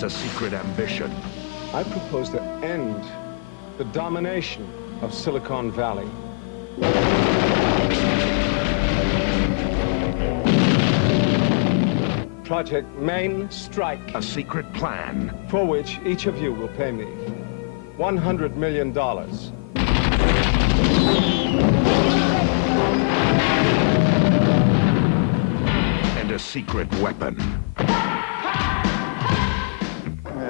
has a secret ambition. I propose to end the domination of Silicon Valley. Project Main Strike. A secret plan. For which each of you will pay me $100 million. And a secret weapon.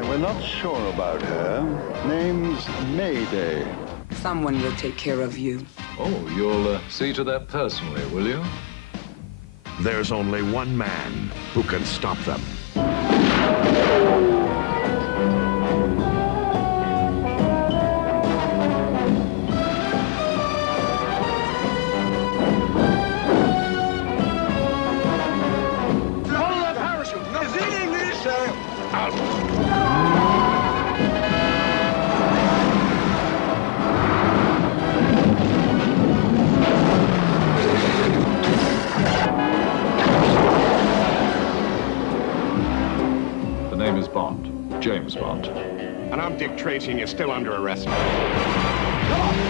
We're not sure about her. Name's Mayday. Someone will take care of you. Oh, you'll see to that personally, will you? There's only one man who can stop them. Hold the parachute! Is it English, sir? Out! The name is Bond, James Bond. And I'm Dick Tracy, and you're still under arrest.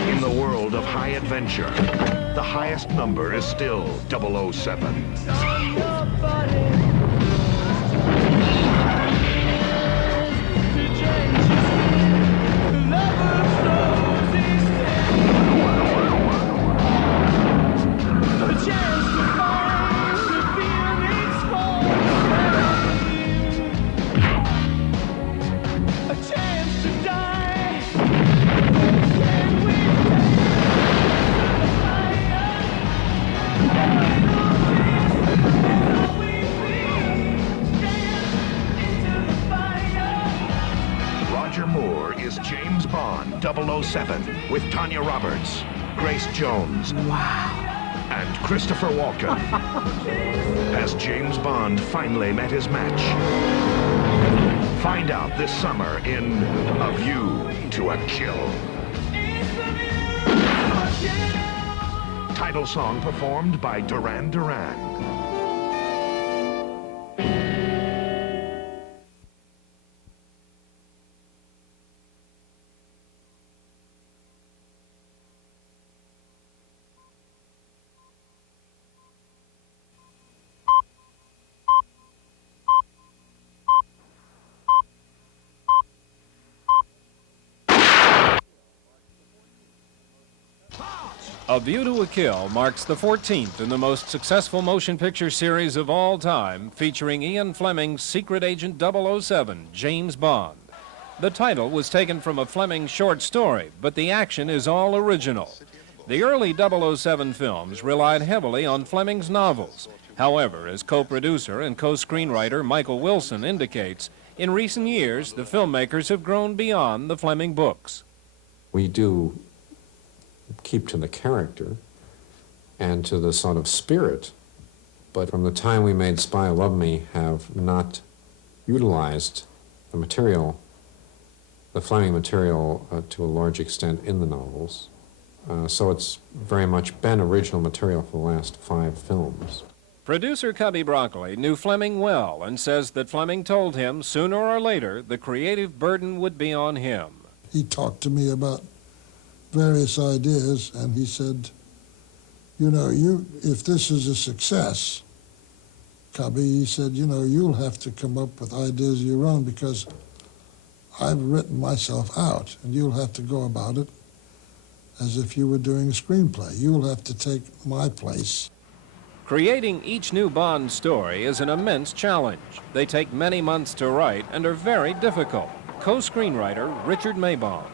In the world of high adventure, the highest number is still 007. Roger Moore is James Bond 007 with Tanya Roberts, Grace Jones, and Christopher Walken. Has James Bond finally met his match? Find out this summer in A View to a Kill. Title song performed by Duran Duran. A View to a Kill marks the 14th in the most successful motion picture series of all time, featuring Ian Fleming's secret agent 007, James Bond. The title was taken from a Fleming short story, but the action is all original. The early 007 films relied heavily on Fleming's novels. However, as co-producer and co-screenwriter Michael Wilson indicates, in recent years, the filmmakers have grown beyond the Fleming books. We do keep to the character and to the sort of spirit, but from the time we made Spy Love Me have not utilized the material, the Fleming material, to a large extent in the novels. So it's very much been original material for the last 5 films. Producer Cubby Broccoli knew Fleming well and says that Fleming told him sooner or later the creative burden would be on him. He talked to me about various ideas, and he said, you know, if this is a success, Cubby, he said, you know, you'll have to come up with ideas of your own because I've written myself out, and you'll have to go about it as if you were doing a screenplay. You'll have to take my place. Creating each new Bond story is an immense challenge. They take many months to write and are very difficult. Co-screenwriter Richard Maibaum.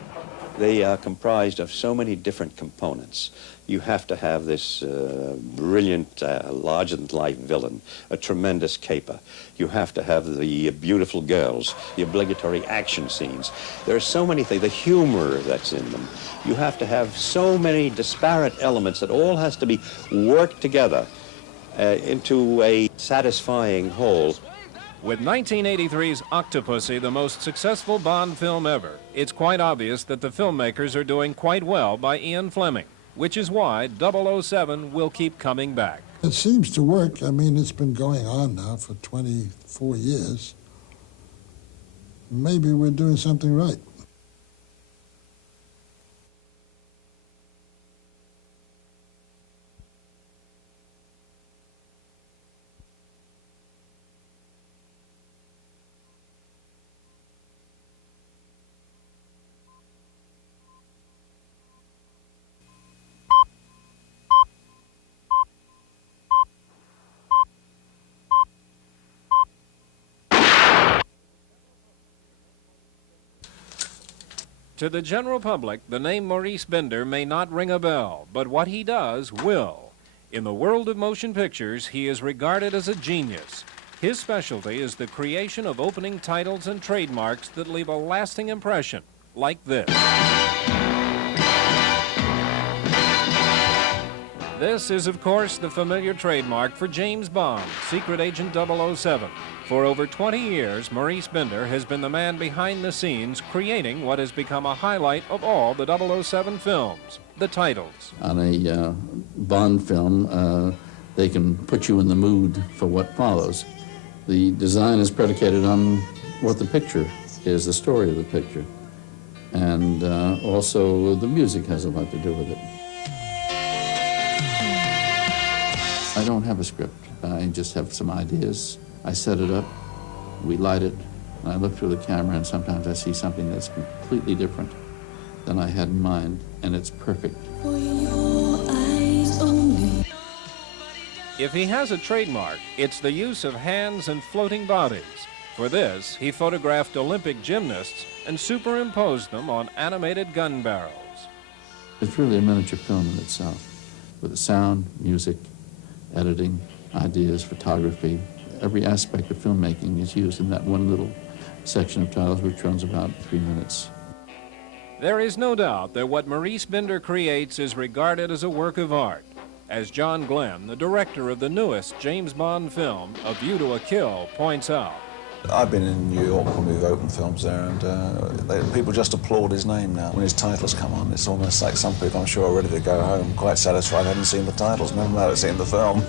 They are comprised of so many different components. You have to have this brilliant, larger-than-life villain, a tremendous caper. You have to have the beautiful girls, the obligatory action scenes. There are so many things, the humor that's in them. You have to have so many disparate elements that all has to be worked together into a satisfying whole. With 1983's Octopussy the most successful Bond film ever, it's quite obvious that the filmmakers are doing quite well by Ian Fleming, which is why 007 will keep coming back. It seems to work. I mean, it's been going on now for 24 years. maybe we're doing something right. To the general public, the name Maurice Binder may not ring a bell, but what he does will. In the world of motion pictures, he is regarded as a genius. His specialty is the creation of opening titles and trademarks that leave a lasting impression, like this. This is, of course, the familiar trademark for James Bond, Secret Agent 007. For over 20 years, Maurice Binder has been the man behind the scenes creating what has become a highlight of all the 007 films, the titles. On a Bond film, they can put you in the mood for what follows. The design is predicated on what the picture is, the story of the picture. And also the music has a lot to do with it. I don't have a script. I just have some ideas. I set it up, we light it, and I look through the camera, and sometimes I see something that's completely different than I had in mind, and it's perfect. If he has a trademark, it's the use of hands and floating bodies. For this, he photographed Olympic gymnasts and superimposed them on animated gun barrels. It's really a miniature film in itself, with the sound, music, editing, ideas, photography. Every aspect of filmmaking is used in that one little section of titles, which runs about 3 minutes. There is no doubt that what Maurice Binder creates is regarded as a work of art. As John Glenn, the director of the newest James Bond film, A View to a Kill, points out. I've been in New York when we've opened films there, and people just applaud his name now. When his titles come on, it's almost like some people, I'm sure, are ready to go home, quite satisfied, haven't seen the titles, never mind seeing the film.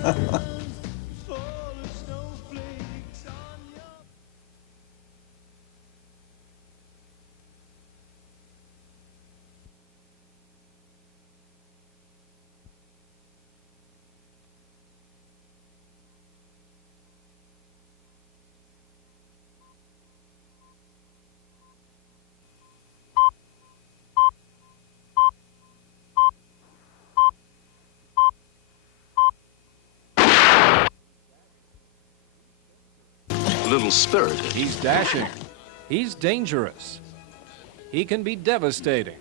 Little spirited. He's dashing. He's dangerous. He can be devastating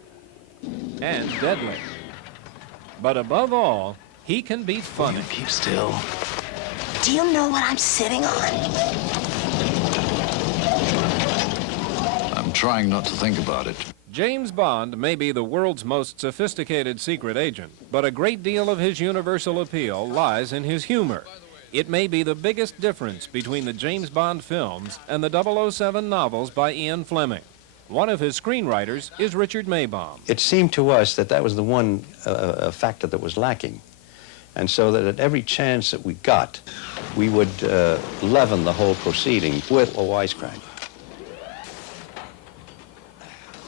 and deadly. But above all, he can be funny. You keep still. Do you know what I'm sitting on? I'm trying not to think about it. James Bond may be the world's most sophisticated secret agent, but a great deal of his universal appeal lies in his humor. It may be the biggest difference between the James Bond films and the 007 novels by Ian Fleming. One of his screenwriters is Richard Maybaum. It seemed to us that that was the one factor that was lacking. And so that at every chance that we got, we would leaven the whole proceeding with a wisecrack.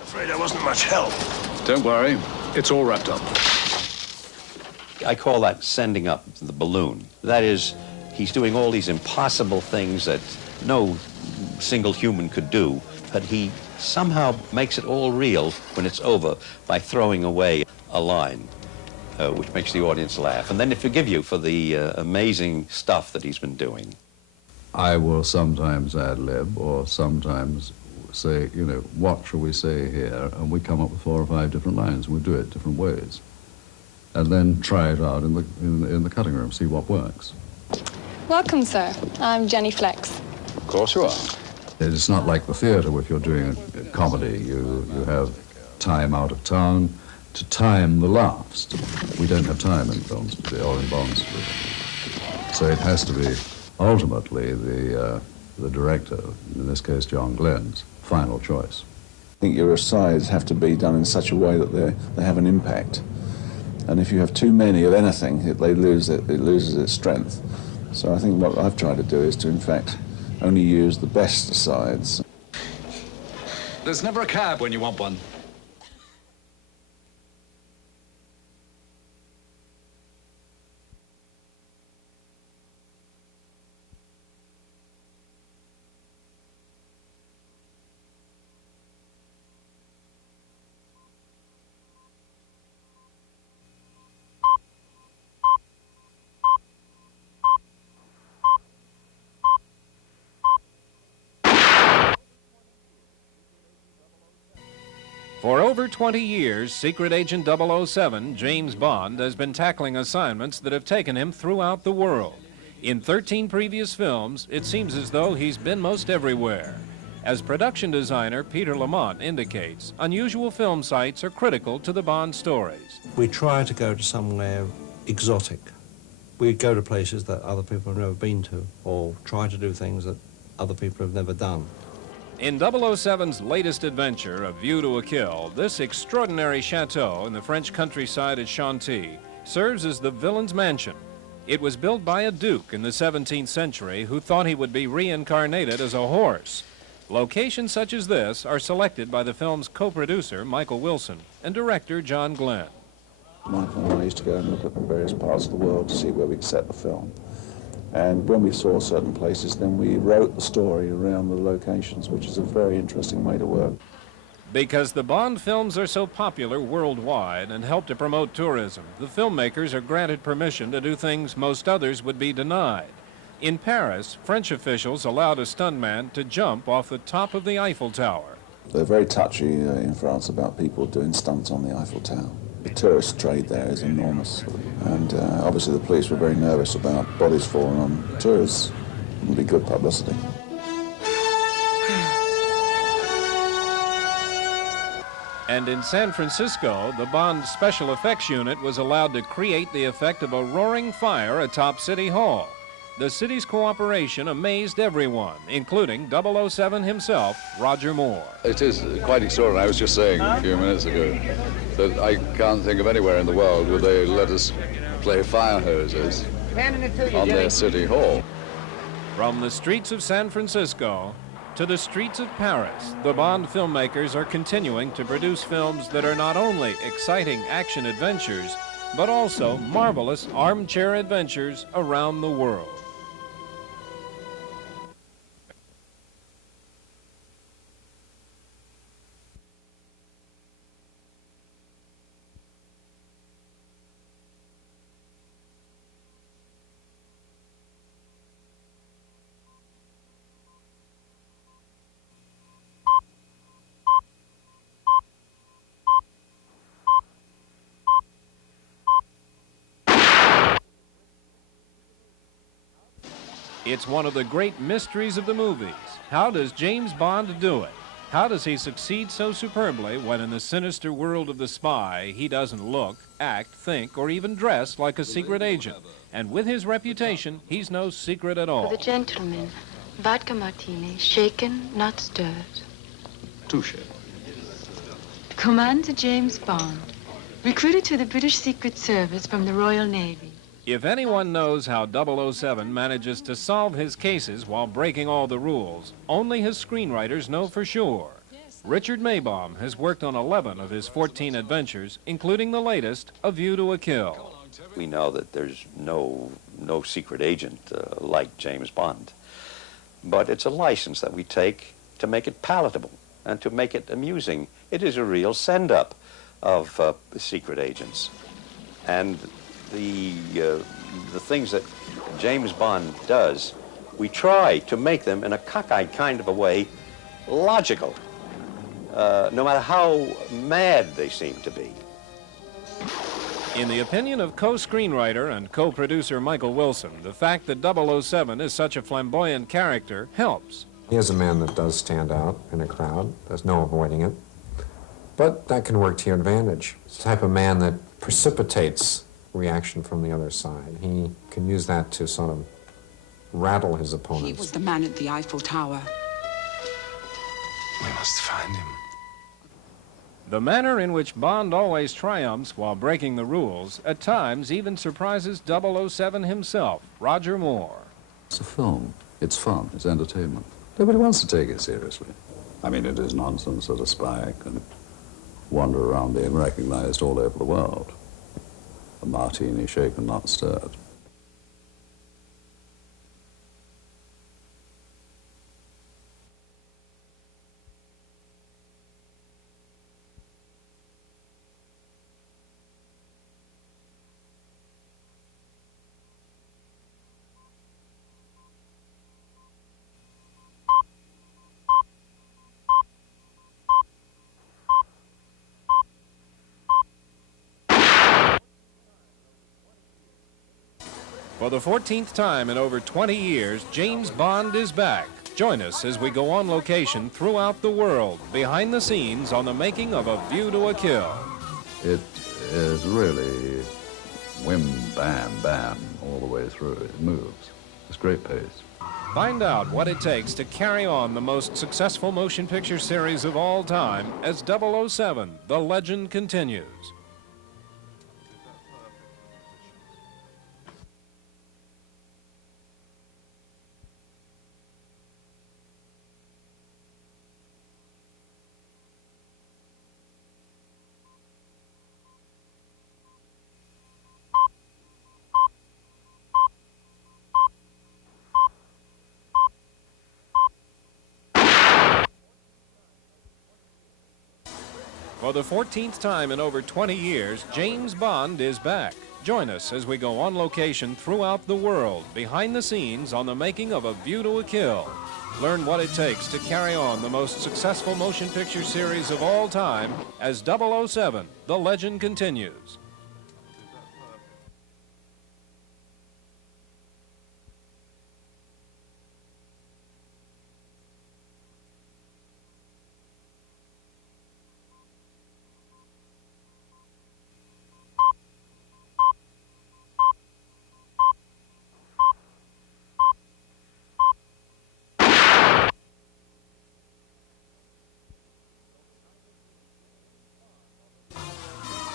Afraid I wasn't much help. Don't worry, it's all wrapped up. I call that sending up the balloon. That is, he's doing all these impossible things that no single human could do, but he somehow makes it all real when it's over by throwing away a line, which makes the audience laugh. And then they forgive you for the amazing stuff that he's been doing. I will sometimes ad-lib or sometimes say, you know, what shall we say here? And we come up with 4 or 5 different lines. We do it different ways. And then try it out in the cutting room, see what works. Welcome, sir. I'm Jenny Flex. Of course you are. It's not like the theater if you're doing a comedy. You have time out of town to time the laughs. We don't have time in films to do, or in Bonds to do. So it has to be ultimately the director, in this case John Glenn's, final choice. I think your asides have to be done in such a way that they have an impact. And if you have too many of anything, it loses its strength. So I think what I've tried to do is to, in fact, only use the best asides. There's never a cab when you want one. For over 20 years, Secret Agent 007, James Bond, has been tackling assignments that have taken him throughout the world. In 13 previous films, it seems as though he's been most everywhere. As production designer Peter Lamont indicates, unusual film sites are critical to the Bond stories. We try to go to somewhere exotic. We go to places that other people have never been to, or try to do things that other people have never done. In 007's latest adventure, A View to a Kill, this extraordinary chateau in the French countryside at Chantilly serves as the villain's mansion. It was built by a duke in the 17th century who thought he would be reincarnated as a horse. Locations such as this are selected by the film's co-producer, Michael Wilson, and director, John Glenn. Michael and I used to go and look at the various parts of the world to see where we'd set the film. And when we saw certain places, then we wrote the story around the locations, which is a very interesting way to work. Because the Bond films are so popular worldwide and help to promote tourism, the filmmakers are granted permission to do things most others would be denied. In Paris, French officials allowed a stuntman to jump off the top of the Eiffel Tower. They're very touchy in France about people doing stunts on the Eiffel Tower. The tourist trade there is enormous, and obviously the police were very nervous about bodies falling on tourists. It would be good publicity. And in San Francisco, the Bond Special Effects Unit was allowed to create the effect of a roaring fire atop City Hall. The city's cooperation amazed everyone, including 007 himself, Roger Moore. It is quite extraordinary. I was just saying a few minutes ago that I can't think of anywhere in the world where they let us play fire hoses on their city hall. From the streets of San Francisco to the streets of Paris, the Bond filmmakers are continuing to produce films that are not only exciting action adventures, but also marvelous armchair adventures around the world. It's one of the great mysteries of the movies. How does James Bond do it? How does he succeed so superbly when in the sinister world of the spy, he doesn't look, act, think, or even dress like a secret agent? And with his reputation, he's no secret at all. For the gentlemen, vodka martini, shaken, not stirred. Touche. Commander James Bond, recruited to the British Secret Service from the Royal Navy. If anyone knows how 007 manages to solve his cases while breaking all the rules, only his screenwriters know for sure. Richard Maybaum has worked on 11 of his 14 adventures, including the latest, A View to a Kill. We know that there's no secret agent like James Bond. But it's a license that we take to make it palatable and to make it amusing. It is a real send-up of secret agents. And the things that James Bond does, we try to make them in a cockeyed kind of a way logical, no matter how mad they seem to be. In the opinion of co-screenwriter and co-producer Michael Wilson, the fact that 007 is such a flamboyant character helps. He is a man that does stand out in a crowd. There's no avoiding it. But that can work to your advantage. It's the type of man that precipitates reaction from the other side. He can use that to sort of rattle his opponents. He was the man at the Eiffel Tower. We must find him. The manner in which Bond always triumphs while breaking the rules, at times even surprises 007 himself, Roger Moore. It's a film. It's fun. It's entertainment. Nobody wants to take it seriously. I mean, it is nonsense that a spy can wander around being recognized all over the world. A martini shaken, not stirred. For the 14th time in over 20 years, James Bond is back. Join us as we go on location throughout the world, behind the scenes on the making of A View to a Kill. It is really whim, bam, bam, all the way through. It moves. It's great pace. Find out what it takes to carry on the most successful motion picture series of all time as 007, The Legend continues. For the 14th time in over 20 years, James Bond is back. Join us as we go on location throughout the world, behind the scenes on the making of A View to a Kill. Learn what it takes to carry on the most successful motion picture series of all time as 007, The Legend continues.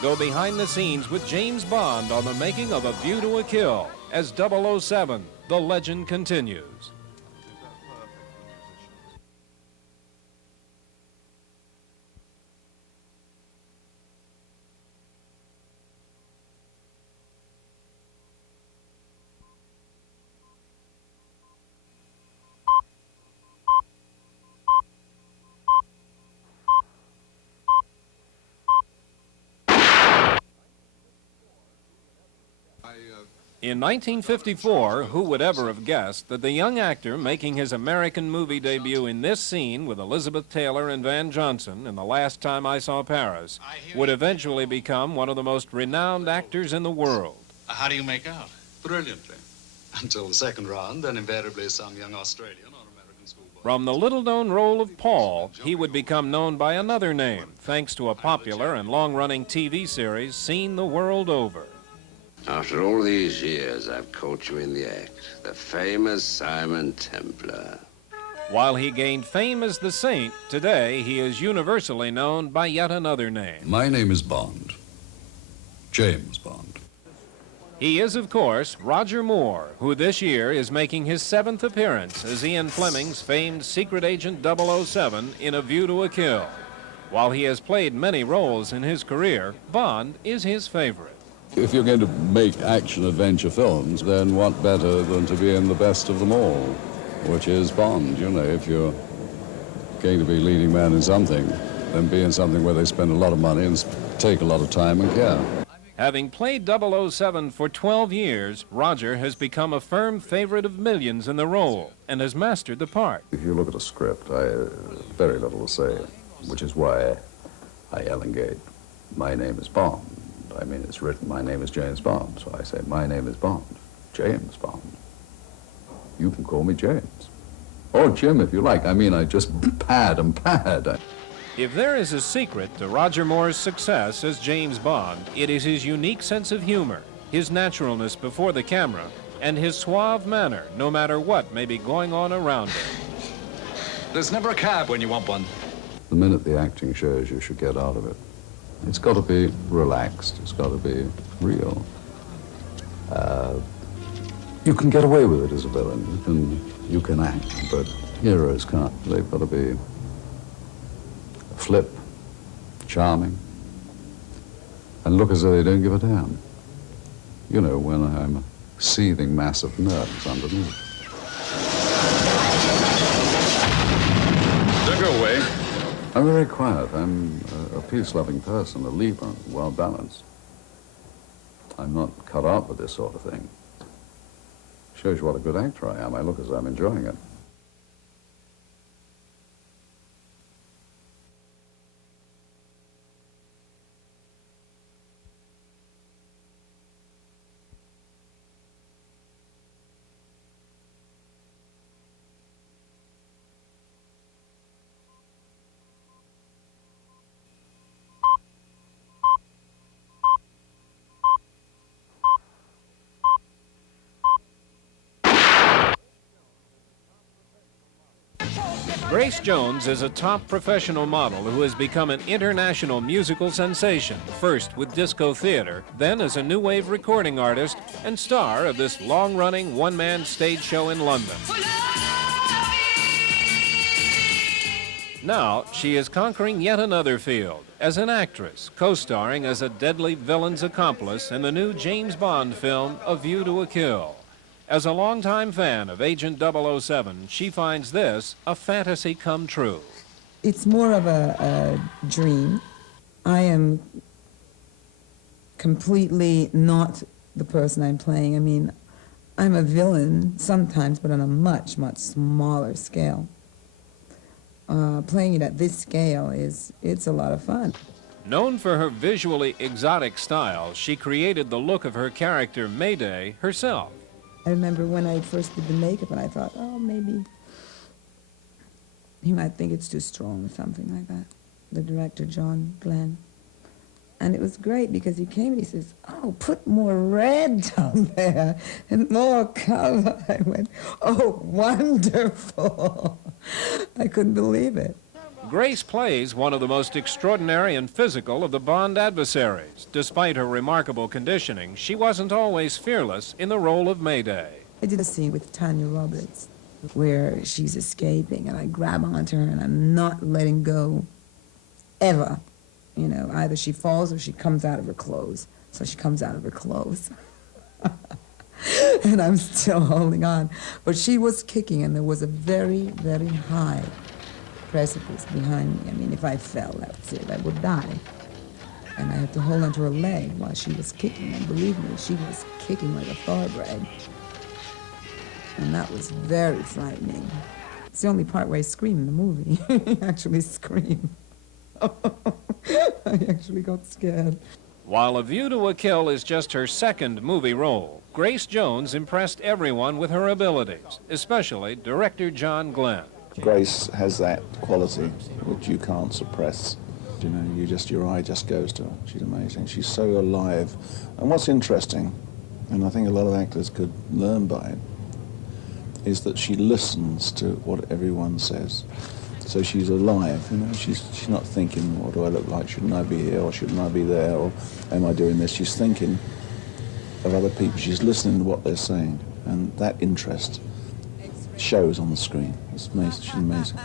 Go behind the scenes with James Bond on the making of A View to a Kill as 007, The Legend continues. In 1954, who would ever have guessed that the young actor making his American movie debut in this scene with Elizabeth Taylor and Van Johnson in The Last Time I Saw Paris would eventually become one of the most renowned actors in the world? How do you make out? Brilliantly. Until the second round, then invariably some young Australian or American schoolboy. From the little-known role of Paul, he would become known by another name, thanks to a popular and long-running TV series seen the world over. After all these years, I've caught you in the act. The famous Simon Templar. While he gained fame as the Saint, today he is universally known by yet another name. My name is Bond. James Bond. He is, of course, Roger Moore, who this year is making his 7th appearance as Ian Fleming's famed secret agent 007 in A View to a Kill. While he has played many roles in his career, Bond is his favorite. If you're going to make action-adventure films, then what better than to be in the best of them all, which is Bond. You know, if you're going to be leading man in something, then be in something where they spend a lot of money and take a lot of time and care. Having played 007 for 12 years, Roger has become a firm favorite of millions in the role and has mastered the part. If you look at a script, I have very little to say, which is why I elongate. My name is Bond. I mean, it's written, my name is James Bond, so I say, my name is Bond, James Bond. You can call me James. Or Jim, if you like. I mean, I just pad and pad. If there is a secret to Roger Moore's success as James Bond, it is his unique sense of humor, his naturalness before the camera, and his suave manner, no matter what may be going on around him. There's never a cab when you want one. The minute the acting shows, you should get out of it. It's got to be relaxed. It's got to be real. You can get away with it as a villain. You can act, but heroes can't. They've got to be flip, charming, and look as though they don't give a damn. You know, when I'm a seething mass of nerves underneath. Don't go away. I'm very quiet. I'm a peace-loving person, a Libra, well-balanced. I'm not cut out for this sort of thing. Shows you what a good actor I am. I look as though I'm enjoying it. Grace Jones is a top professional model who has become an international musical sensation, first with disco theater, then as a new wave recording artist and star of this long-running one-man stage show in London. Now, she is conquering yet another field as an actress, co-starring as a deadly villain's accomplice in the new James Bond film, A View to a Kill. As a longtime fan of Agent 007, she finds this a fantasy come true. It's more of a dream. I am completely not the person I'm playing. I mean, I'm a villain sometimes, but on a much, much smaller scale. Playing it at this scale it's a lot of fun. Known for her visually exotic style, she created the look of her character Mayday herself. I remember when I first did the makeup and I thought, oh, maybe he might think it's too strong or something like that, the director, John Glenn. And it was great because he came and he says, oh, put more red down there and more color. I went, oh, wonderful. I couldn't believe it. Grace plays one of the most extraordinary and physical of the Bond adversaries. Despite her remarkable conditioning, she wasn't always fearless in the role of Mayday. I did a scene with Tanya Roberts where she's escaping and I grab onto her and I'm not letting go ever. You know, either she falls or she comes out of her clothes. So she comes out of her clothes. And I'm still holding on. But she was kicking and there was a very, very high precipice behind me. I mean, if I fell, that's it. I would die. And I had to hold onto her leg while she was kicking. And believe me, she was kicking like a thoroughbred. And that was very frightening. It's the only part where I scream in the movie. I actually scream. I actually got scared. While A View to a Kill is just her second movie role, Grace Jones impressed everyone with her abilities, especially director John Glenn. Grace has that quality which you can't suppress. You know, your eye just goes to her. She's amazing. She's so alive. And what's interesting, and I think a lot of actors could learn by it, is that she listens to what everyone says. So she's alive, you know, she's not thinking, what do I look like? Shouldn't I be here, or shouldn't I be there, or am I doing this? She's thinking of other people. She's listening to what they're saying, and that interest shows on the screen. It's amazing. She's amazing.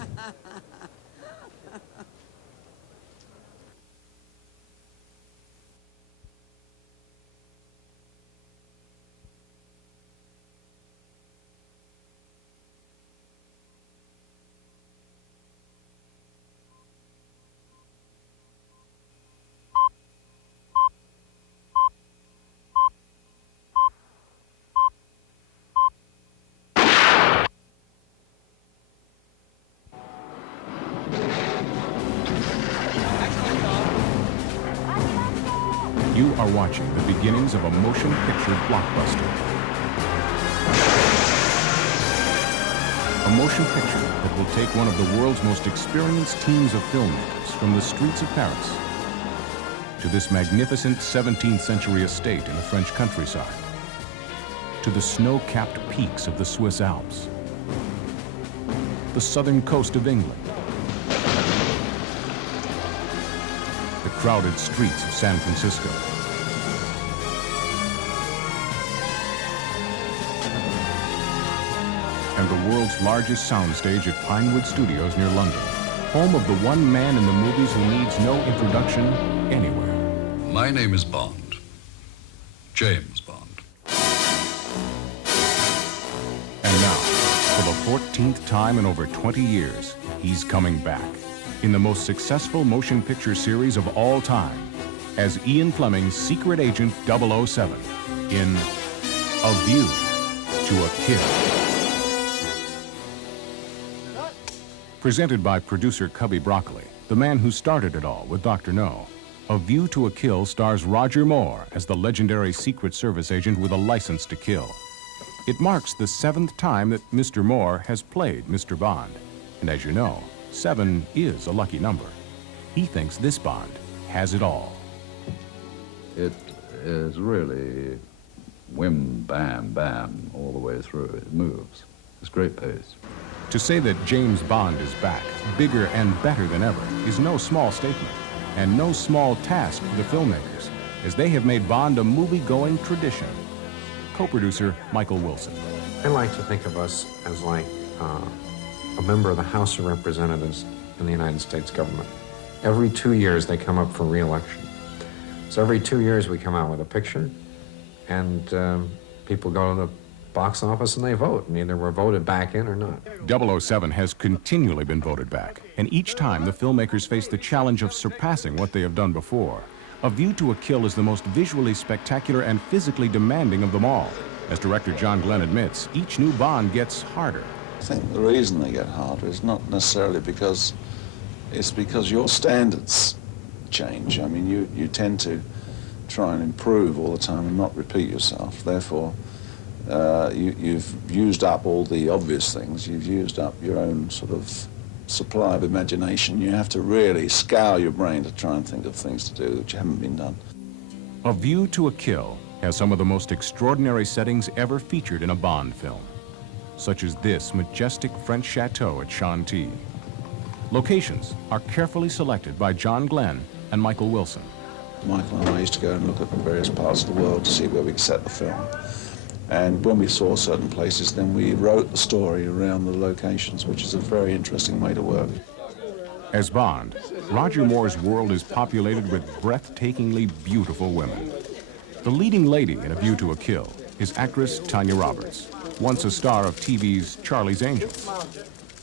You are watching the beginnings of a motion picture blockbuster. A motion picture that will take one of the world's most experienced teams of filmmakers from the streets of Paris to this magnificent 17th century estate in the French countryside, to the snow-capped peaks of the Swiss Alps, the southern coast of England, the crowded streets of San Francisco, and the world's largest soundstage at Pinewood Studios near London. home of the one man in the movies who needs no introduction anywhere. My name is Bond. James Bond. And now, for the 14th time in over 20 years, he's coming back in the most successful motion picture series of all time as Ian Fleming's secret agent 007 in A View to a Kill. Presented by producer Cubby Broccoli, the man who started it all with Dr. No. A View to a Kill stars Roger Moore as the legendary Secret Service agent with a license to kill. It marks the 7th time that Mr. Moore has played Mr. Bond. And as you know, 7 is a lucky number. He thinks this Bond has it all. It is really whim, bam, bam, all the way through. It moves. It's great pace. To say that James Bond is back, bigger and better than ever, is no small statement, and no small task for the filmmakers, as they have made Bond a movie-going tradition. Co-producer Michael Wilson. I like to think of us as like a member of the House of Representatives in the United States government. Every 2 years they come up for re-election. So every 2 years we come out with a picture, and people go to the box office and they vote, and either we're voted back in or not. 007 has continually been voted back, and each time the filmmakers face the challenge of surpassing what they have done before. A View to a Kill is the most visually spectacular and physically demanding of them all. As director John Glenn admits, each new Bond gets harder. I think the reason they get harder is not necessarily because your standards change. I mean, you tend to try and improve all the time and not repeat yourself. Therefore, you've used up all the obvious things. You've used up your own sort of supply of imagination. You have to really scour your brain to try and think of things to do which haven't been done. A View to a Kill has some of the most extraordinary settings ever featured in a Bond film, such as this majestic French chateau at Chantilly. Locations are carefully selected by John Glenn and Michael Wilson. Michael and I used to go and look at various parts of the world to see where we could set the film. And when we saw certain places, then we wrote the story around the locations, which is a very interesting way to work. As Bond, Roger Moore's world is populated with breathtakingly beautiful women. The leading lady in A View to a Kill is actress Tanya Roberts, once a star of TV's Charlie's Angels.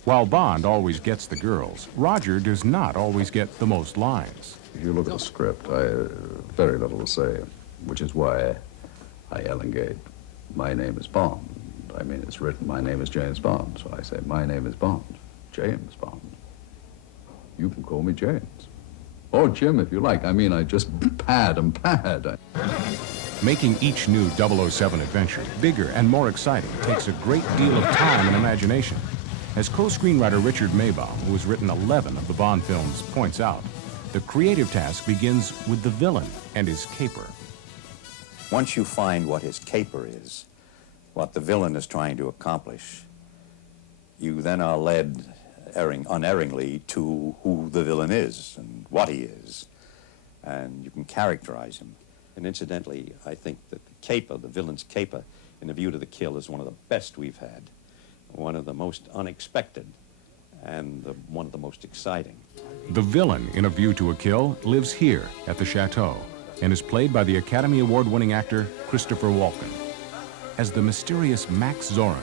While Bond always gets the girls, Roger does not always get the most lines. If you look at the script, I have very little to say, which is why I elongate. My name is Bond. I mean, it's written, my name is James Bond, so I say, my name is Bond, James Bond. You can call me James. Or Jim, if you like. I mean, I just pad and pad. Making each new 007 adventure bigger and more exciting takes a great deal of time and imagination. As co-screenwriter Richard Maybaum, who has written 11 of the Bond films, points out, the creative task begins with the villain and his caper. Once you find what his caper is, what the villain is trying to accomplish, you then are led unerringly to who the villain is and what he is, and you can characterize him. And incidentally, I think that the caper, the villain's caper, in A View to the Kill is one of the best we've had, one of the most unexpected, and one of the most exciting. The villain in A View to a Kill lives here at the Chateau and is played by the Academy Award-winning actor Christopher Walken. As the mysterious Max Zorin,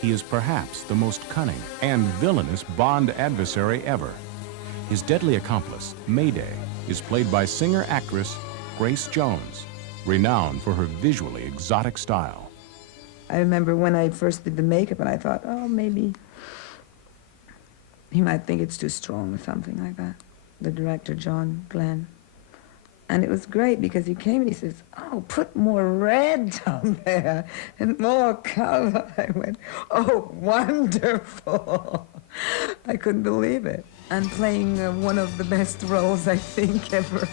he is perhaps the most cunning and villainous Bond adversary ever. His deadly accomplice, Mayday, is played by singer-actress Grace Jones, renowned for her visually exotic style. I remember when I first did the makeup and I thought, oh, maybe he might think it's too strong or something like that, the director, John Glenn. And it was great because he came and he says, oh, put more red down there and more color. I went, oh, wonderful. I couldn't believe it. And playing one of the best roles, I think, ever.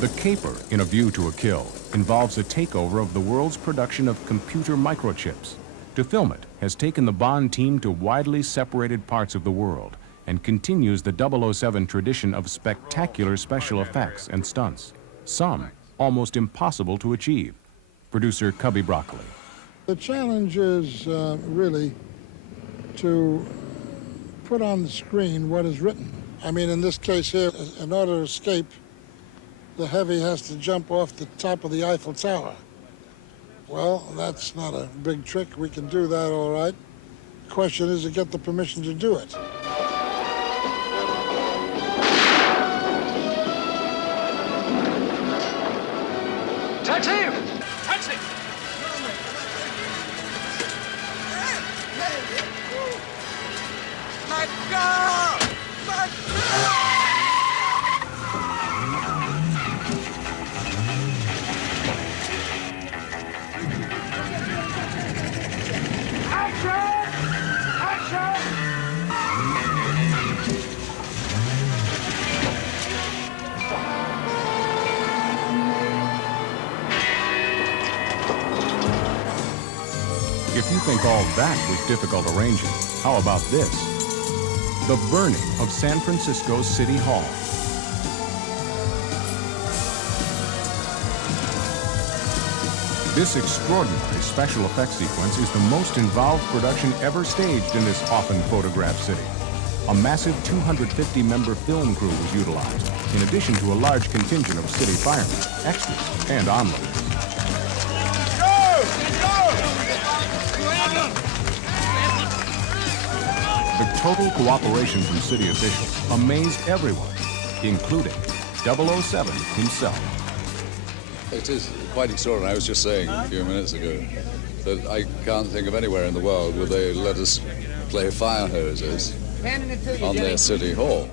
The caper in A View to a Kill involves a takeover of the world's production of computer microchips. To film it has taken the Bond team to widely separated parts of the world and continues the 007 tradition of spectacular special effects and stunts, some almost impossible to achieve. Producer Cubby Broccoli. The challenge is really to put on the screen what is written. I mean, in this case here, in order to escape, the heavy has to jump off the top of the Eiffel Tower. Well, that's not a big trick. We can do that all right. The question is to get the permission to do it. Taxi! Taxi! Let go! Let go! If you think all that was difficult arranging, how about this? The burning of San Francisco's City Hall. This extraordinary special effects sequence is the most involved production ever staged in this often photographed city. A massive 250-member film crew was utilized, in addition to a large contingent of city firemen, extras, and onlookers. The total cooperation from city officials amazed everyone, including 007 himself. It is quite extraordinary. I was just saying a few minutes ago that I can't think of anywhere in the world where they let us play fire hoses on their city hall.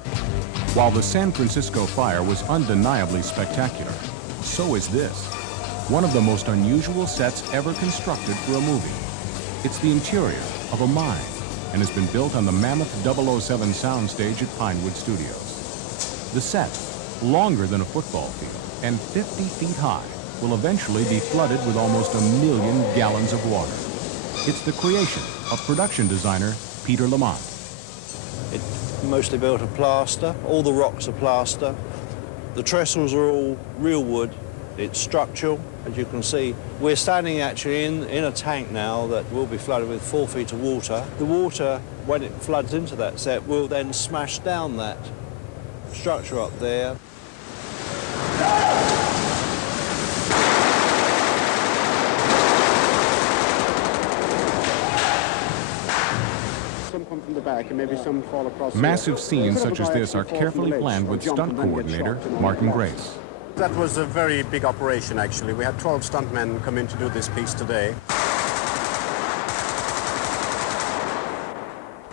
While the San Francisco fire was undeniably spectacular, so is this. One of the most unusual sets ever constructed for a movie. It's the interior of a mine and has been built on the mammoth 007 soundstage at Pinewood Studios. The set, longer than a football field and 50 feet high, will eventually be flooded with almost 1 million gallons of water. It's the creation of production designer Peter Lamont. It's mostly built of plaster. All the rocks are plaster. The trestles are all real wood. It's structural, as you can see. We're standing actually in a tank now that will be flooded with 4 feet of water. The water, when it floods into that set, will then smash down that structure up there. Some come from the back and maybe some fall across. Massive scenes such as this are carefully planned with stunt coordinator Martin Grace. That was a very big operation, actually. We had 12 stuntmen come in to do this piece today.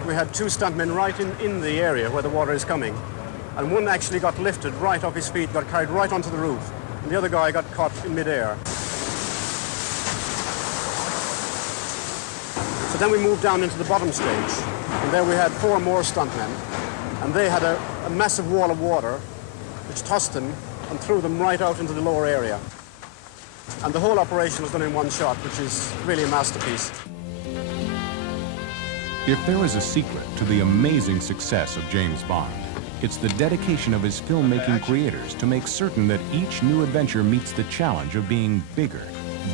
We had 2 stuntmen right in the area where the water is coming. And one actually got lifted right off his feet, got carried right onto the roof. And the other guy got caught in midair. So then we moved down into the bottom stage. And there we had 4 more stuntmen. And they had a massive wall of water which tossed them and threw them right out into the lower area. And the whole operation was done in one shot, which is really a masterpiece. If there is a secret to the amazing success of James Bond, it's the dedication of his filmmaking creators to make certain that each new adventure meets the challenge of being bigger,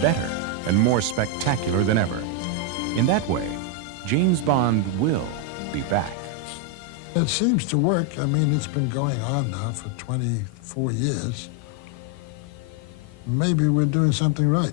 better, and more spectacular than ever. In that way, James Bond will be back. It seems to work. I mean, it's been going on now for 24 years. Maybe we're doing something right.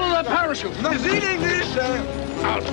Follow that parachute. He's eating this. Out.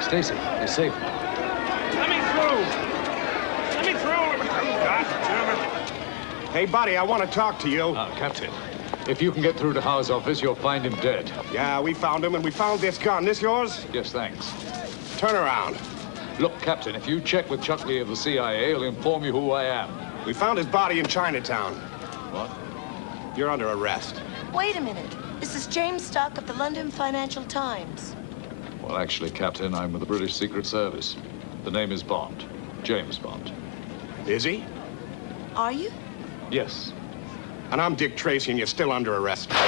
Stacy, you're safe. Let me through. Let me through. God damn it. Hey, buddy, I want to talk to you. Captain, if you can get through to Howe's office, you'll find him dead. Yeah, we found him, and we found this gun. This yours? Yes, thanks. Turn around. Look, Captain, if you check with Chuck Lee of the CIA, he'll inform you who I am. We found his body in Chinatown. What? You're under arrest. Wait a minute. This is James Stock of the London Financial Times. Well, actually, Captain, I'm with the British Secret Service. The name is Bond. James Bond. Is he? Are you? Yes. And I'm Dick Tracy, and you're still under arrest. Get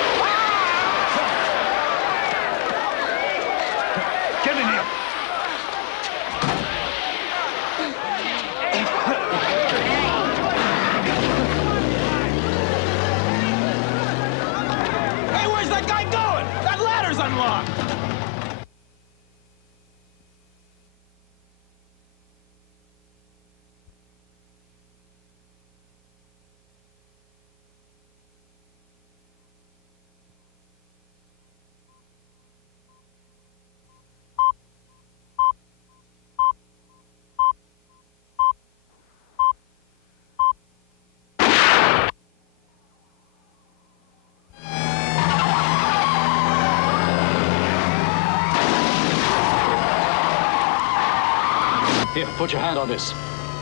in here. Hey, where's that guy going? That ladder's unlocked. Here, put your hand on this.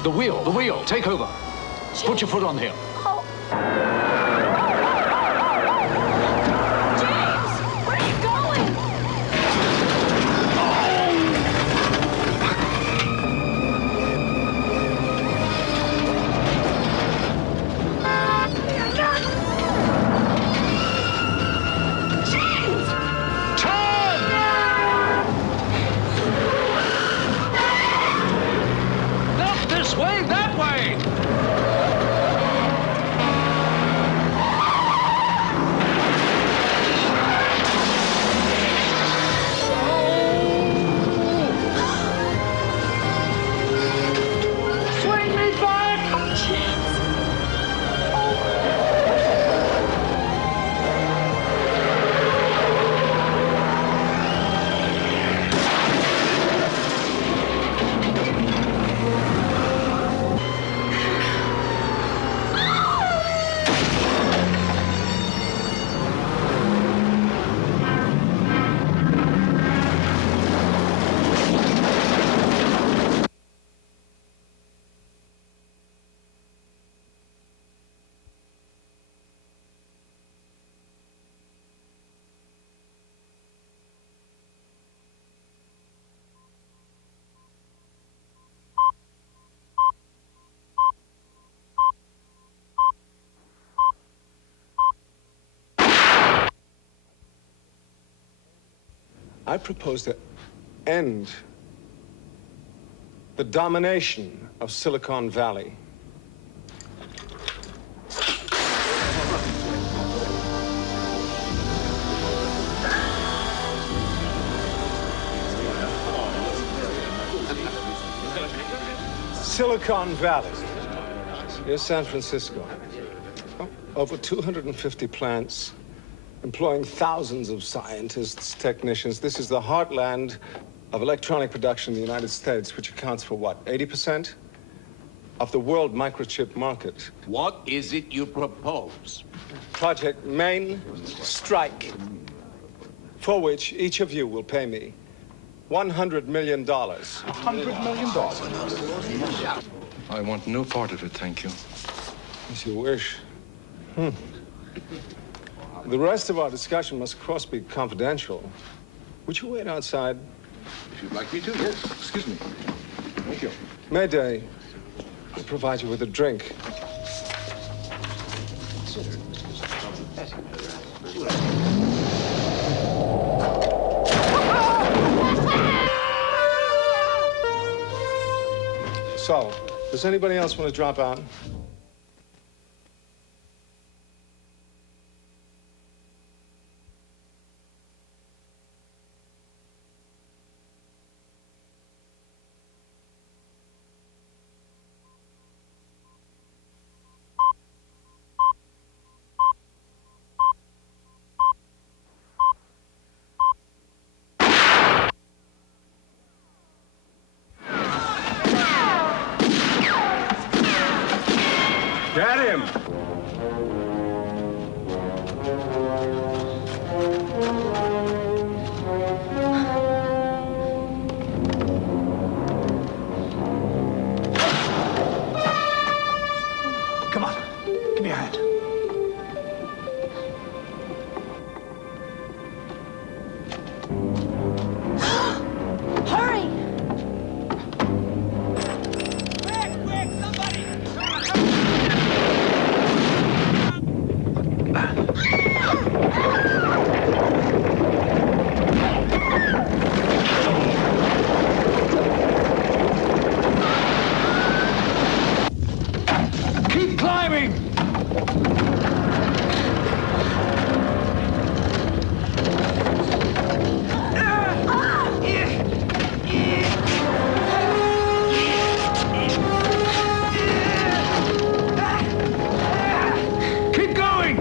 The wheel, take over. Put your foot on here. Where are you going? This way, that way! I propose to end the domination of Silicon Valley. Silicon Valley. Here's San Francisco. Over 250 plants, employing thousands of scientists, technicians. This is the heartland of electronic production in the United States, which accounts for what, 80% of the world microchip market. What is it you propose? Project Main Strike, for which each of you will pay me $100 million. $100 million? I want no part of it, thank you. As you wish. The rest of our discussion must, of course, be confidential. Would you wait outside? If you'd like me to, yes. Excuse me. Thank you. Mayday. I'll provide you with a drink. So, does anybody else want to drop out? Get him! Come on. Give me a hand. Hurry! Keep climbing! Keep going!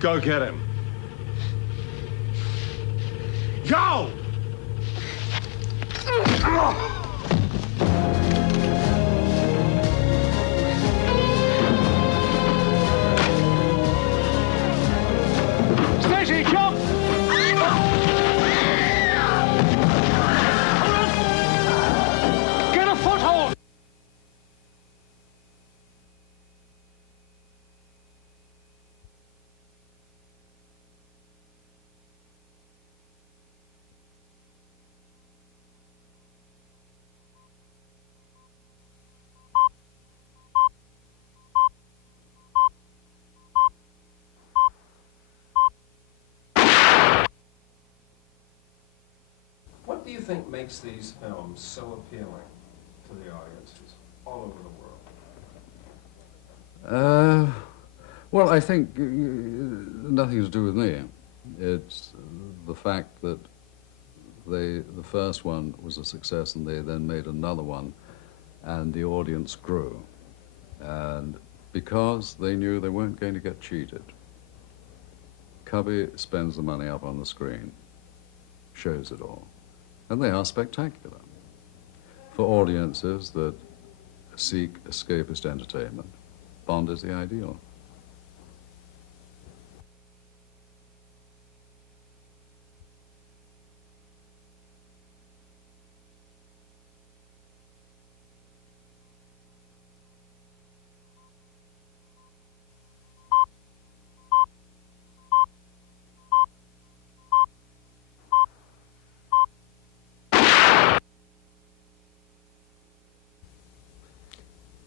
Go get him. Go! Stacy, jump! Get a foothold! What do you think makes these films so appealing to for the audiences all over the world? Well, I think nothing to do with me. It's the fact that the first one was a success and they then made another one and the audience grew. And because they knew they weren't going to get cheated, Cubby spends the money up on the screen, shows it all, and they are spectacular. For audiences that seek escapist entertainment, Bond is the ideal.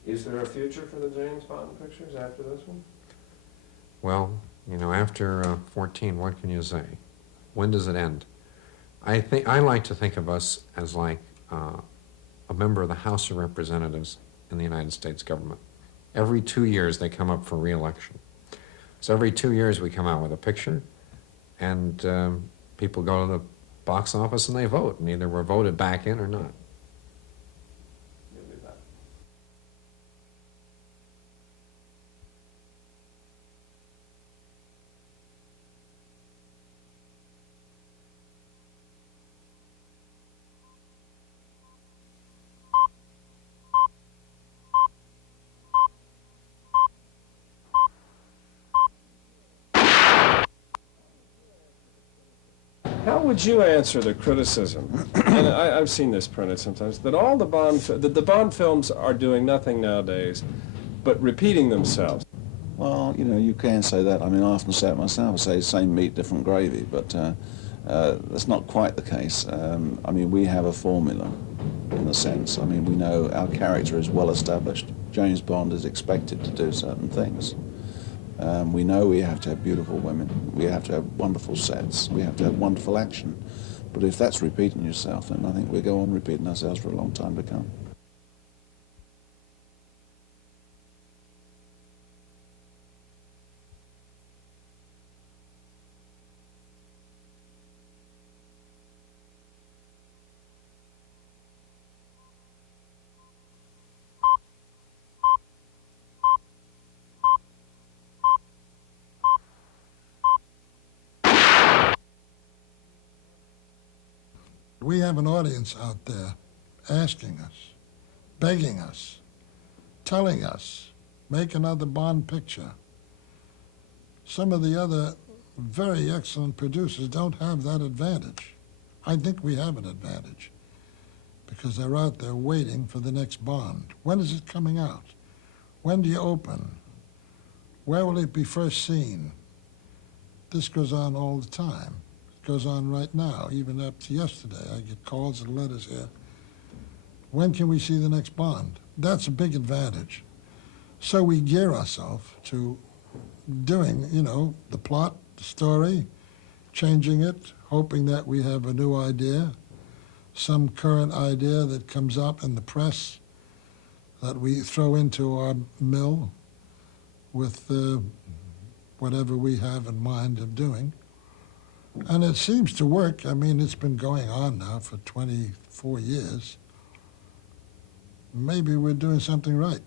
Is there a future for the James Bond pictures after this one? Well, you know, after 14, what can you say? When does it end? I like to think of us as like a member of the House of Representatives in the United States government. Every 2 years they come up for re-election. So every 2 years we come out with a picture, and people go to the box office and they vote, and either we're voted back in or not. How would you answer the criticism, and I've seen this printed sometimes, that all the Bond films are doing nothing nowadays but repeating themselves? Well, you know, you can say that. I mean, I often say it myself. I say same meat, different gravy, but that's not quite the case. I mean, we have a formula, in a sense. I mean, we know our character is well established. James Bond is expected to do certain things. We know we have to have beautiful women, we have to have wonderful sets, we have to have wonderful action. But if that's repeating yourself, then I think we'll go on repeating ourselves for a long time to come. We have an audience out there asking us, begging us, telling us, make another Bond picture. Some of the other very excellent producers don't have that advantage. I think we have an advantage because they're out there waiting for the next Bond. When is it coming out? When do you open? Where will it be first seen? This goes on all the time. Goes on right now, even up to yesterday. I get calls and letters here. When can we see the next Bond? That's a big advantage. So we gear ourselves to doing, you know, the plot, the story, changing it, hoping that we have a new idea, some current idea that comes up in the press that we throw into our mill with whatever we have in mind of doing. And it seems to work. I mean, it's been going on now for 24 years. Maybe we're doing something right.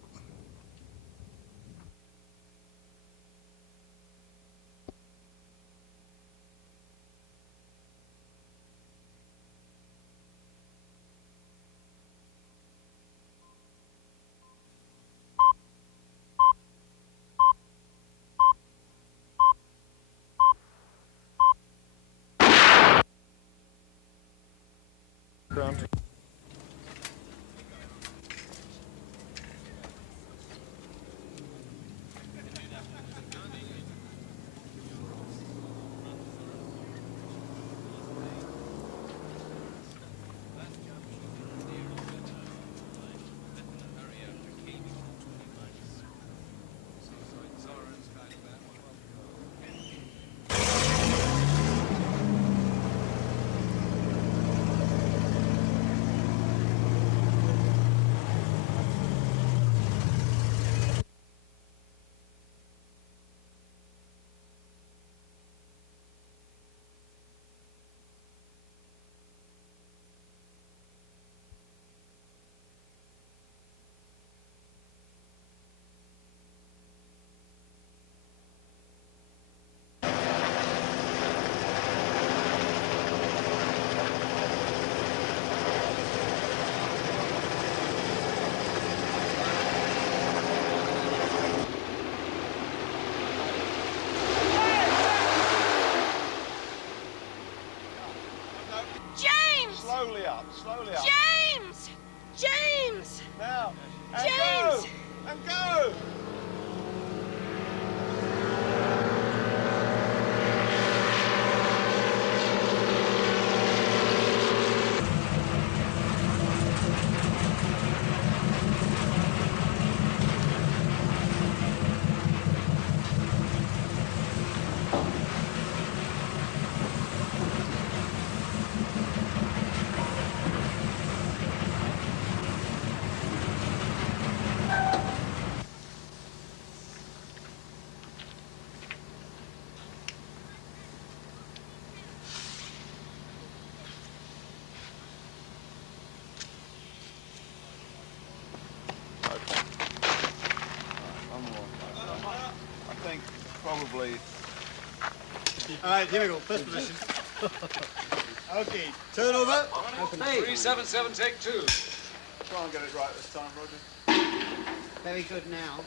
probably. All right, here we go. First position. Okay, turn over. Hey. 377, take 2. Try and get it right this time, Roger. Very good now.